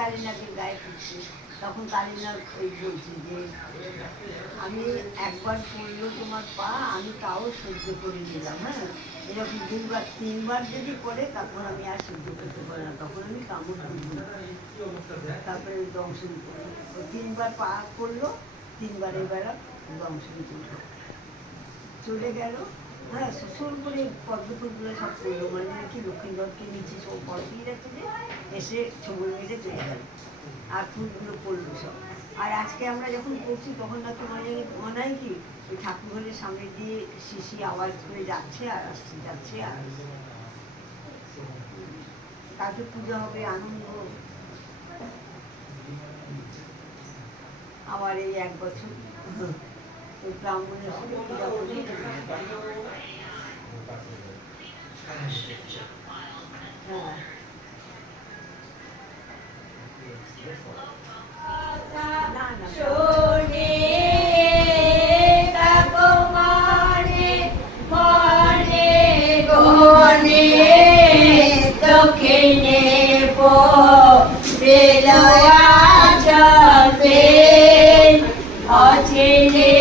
কালীনাথের গায়ে পড়ছে, তখন কালীনাথ ওই বলছে যে আমি একবার পড়লো তোমার পা, আমি তাও সহ্য করে নিলাম। হ্যাঁ, এরকম 2বার 3বার যদি পড়ে তারপর আমি আর সহ্য করতে পারি না, তখন আমি কামড় করবো। তারপরে দংশন করলো, 3বার পা করলো, 3বার এবার দংশন করলো, চলে গেল। হ্যাঁ, শ্বশুর করে পদ্মফুলগুলো সব করলো, মানে কি লক্ষ্মীগড়কে নিচে সব পড়িয়ে যাচ্ছে, যে এসে ছবল মেরে চলে গেল, আর ফুলগুলো পড়লো সব। আর আজকে আমরা যখন পড়ছি তখন না তোমার মনে হয় কি ওই ঠাকুরঘরের সামনে দিয়ে শিশি আওয়াজ করে যাচ্ছে আর আসছে, যাচ্ছে আর আসছে। কালকে পুজো হবে, আনন্দ। আবার এই 1 বছর ওই ব্রাহ্মণের সাথে পূজা করি। হ্যাঁ, না না দক্ষিণে অচিলে